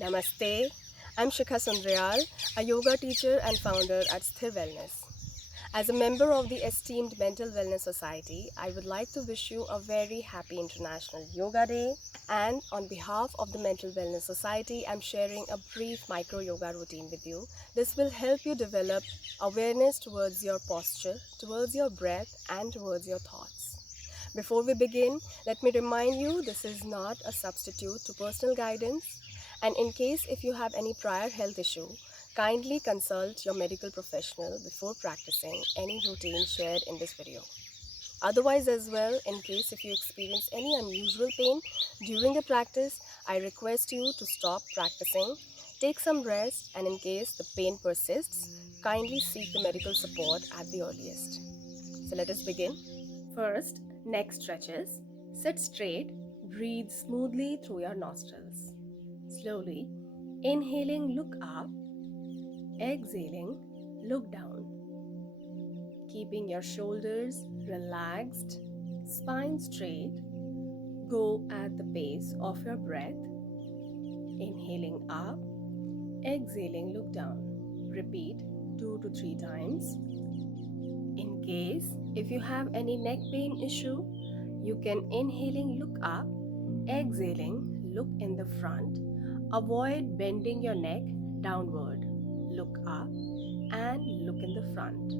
Namaste. I'm Shikha Sundriyal, a yoga teacher and founder at Sthir Wellness. As a member of the esteemed Mental Wellness Society, I would like to wish you a very happy International Yoga Day. And on behalf of the Mental Wellness Society, I'm sharing a brief micro yoga routine with you. This will help you develop awareness towards your posture, towards your breath, and towards your thoughts. Before we begin, let me remind you this is not a substitute to personal guidance. And in case if you have any prior health issue, kindly consult your medical professional before practicing any routine shared in this video. Otherwise as well, in case if you experience any unusual pain during the practice, I request you to stop practicing, take some rest, and in case the pain persists, kindly seek the medical support at the earliest. So let us begin. First, neck stretches. Sit straight, breathe smoothly through your nostrils. Slowly, inhaling, look up, exhaling, look down. Keeping your shoulders relaxed, spine straight, go at the pace of your breath. Inhaling up, exhaling, look down. Repeat 2 to 3 times. In case if you have any neck pain issue, you can inhaling, look up, exhaling, look in the front. Avoid bending your neck downward. Look up and look in the front.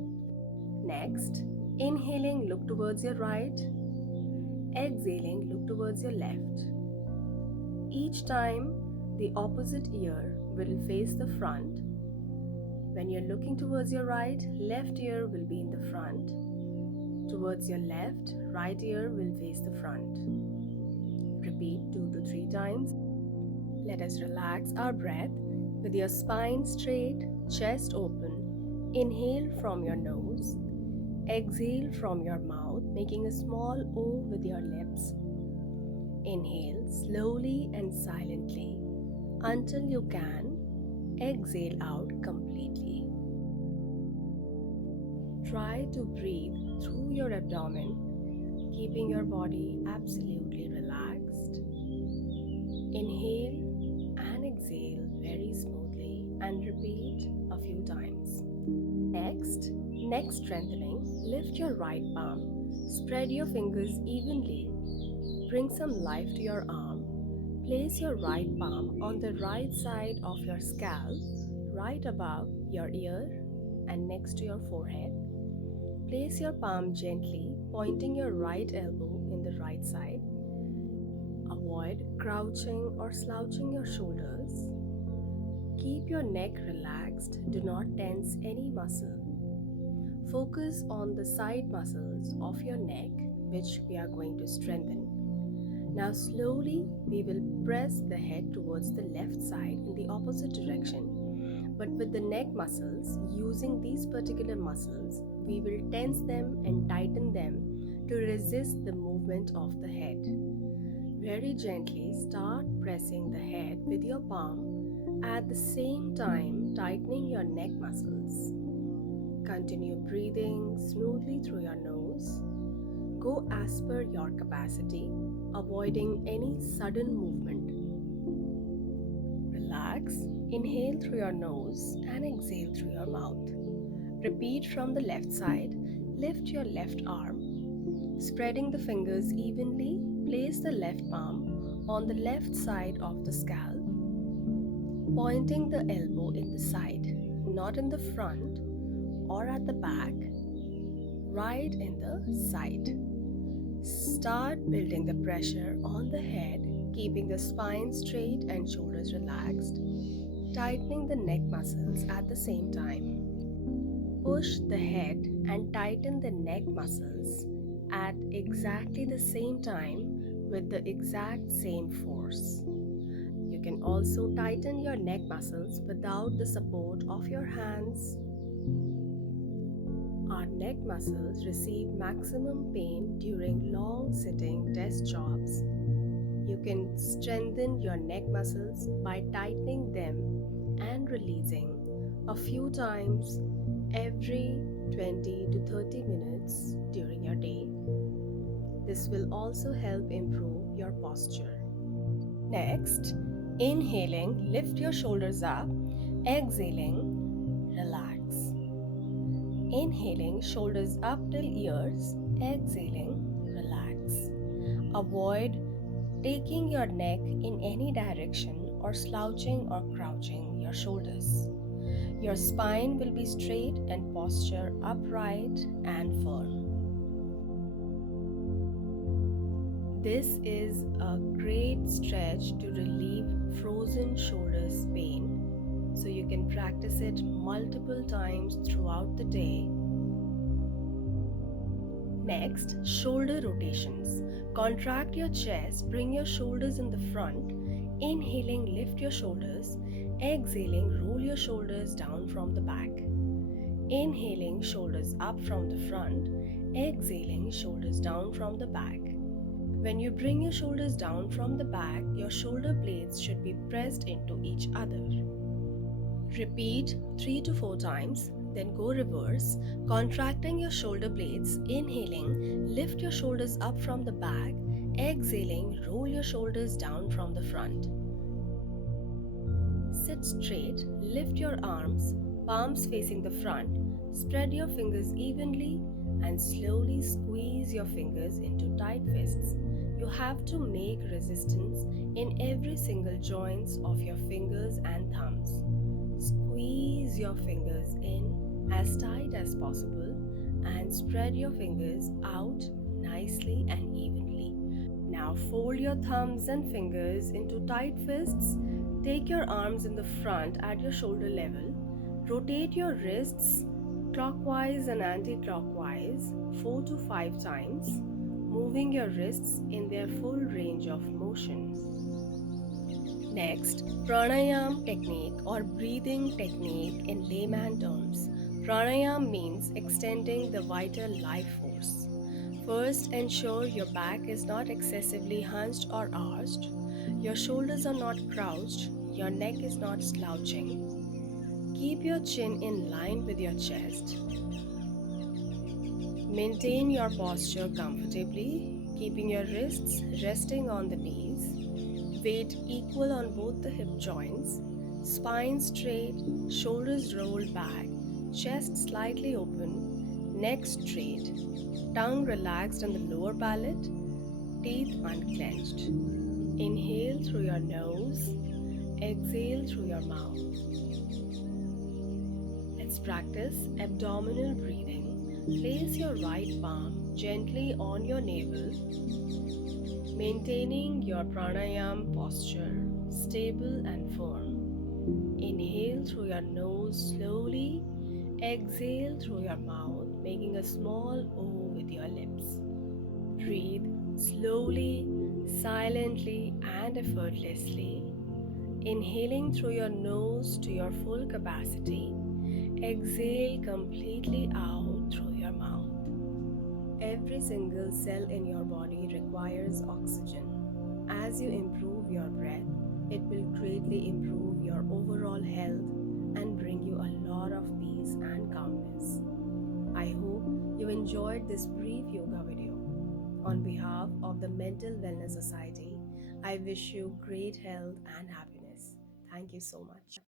Next, inhaling, look towards your right. Exhaling, look towards your left. Each time, the opposite ear will face the front. When you're looking towards your right, left ear will be in the front. Towards your left, right ear will face the front. Repeat 2 to 3 times. Let us relax our breath with your spine straight, chest open. Inhale from your nose. Exhale from your mouth, making a small O with your lips. Inhale slowly and silently until you can. Exhale out completely. Try to breathe through your abdomen, keeping your body absolutely relaxed. Inhale and exhale very smoothly and repeat a few times. Next, neck strengthening. Lift your right palm. Spread your fingers evenly. Bring some life to your arm. Place your right palm on the right side of your scalp, right above your ear and next to your forehead. Place your palm gently, pointing your right elbow in the right side. Avoid crouching or slouching your shoulders. Keep your neck relaxed. Do not tense any muscle. Focus on the side muscles of your neck, which we are going to strengthen. Now slowly we will press the head towards the left side in the opposite direction. But with the neck muscles, using these particular muscles, we will tense them and tighten them to resist the movement of the head. Very gently start pressing the head with your palm, at the same time tightening your neck muscles. Continue breathing smoothly through your nose. Go as per your capacity, avoiding any sudden movement. Relax, inhale through your nose and exhale through your mouth. Repeat from the left side. Lift your left arm. Spreading the fingers evenly, place the left palm on the left side of the scalp, pointing the elbow in the side, not in the front or at the back, right in the side. Start building the pressure on the head, keeping the spine straight and shoulders relaxed, tightening the neck muscles at the same time. Push the head and tighten the neck muscles at exactly the same time with the exact same force. You can also tighten your neck muscles without the support of your hands. Our neck muscles receive maximum pain during long sitting desk jobs. You can strengthen your neck muscles by tightening them and releasing a few times every 20 to 30 minutes during your day. This will also help improve your posture. Next, Inhaling, lift your shoulders up. Exhaling, relax. Inhaling, shoulders up till ears. Exhaling, relax. Avoid taking your neck in any direction or slouching or crouching your shoulders. Your spine will be straight and posture upright and firm. This is a great stretch to relieve frozen shoulders pain, so you can practice it multiple times throughout the day. Next, shoulder rotations. Contract your chest, bring your shoulders in the front. Inhaling, lift your shoulders. Exhaling, roll your shoulders down from the back. Inhaling, shoulders up from the front. Exhaling, shoulders down from the back. When you bring your shoulders down from the back, your shoulder blades should be pressed into each other. Repeat 3 to 4 times, then go reverse, contracting your shoulder blades. Inhaling, lift your shoulders up from the back. Exhaling, roll your shoulders down from the front. Sit straight, lift your arms, palms facing the front, spread your fingers evenly, and slowly squeeze your fingers into tight fists. You have to make resistance in every single joints of your fingers and thumbs. Squeeze your fingers in as tight as possible and spread your fingers out nicely and evenly. Now fold your thumbs and fingers into tight fists. Take your arms in the front at your shoulder level. Rotate your wrists clockwise and anti-clockwise 4 to 5 times, moving your wrists in their full range of motion. Next, pranayama technique or breathing technique in layman terms. Pranayama means extending the vital life force. First, ensure your back is not excessively hunched or arched. Your shoulders are not crouched. Your neck is not slouching. Keep your chin in line with your chest. Maintain your posture comfortably, keeping your wrists resting on the knees. Weight equal on both the hip joints. Spine straight, shoulders rolled back, chest slightly open, neck straight. Tongue relaxed on the lower palate, teeth unclenched. Inhale through your nose, exhale through your mouth. Let's practice abdominal breathing. Place your right palm gently on your navel, maintaining your pranayama posture stable and firm. Inhale through your nose slowly, exhale through your mouth, making a small O with your lips. Breathe slowly, silently, and effortlessly. Inhaling through your nose to your full capacity. Exhale completely out through your mouth. Every single cell in your body requires oxygen. As you improve your breath, it will greatly improve your overall health and bring you a lot of peace and calmness. I hope you enjoyed this brief yoga video. On behalf of the Mental Wellness Society, I wish you great health and happiness. Thank you so much.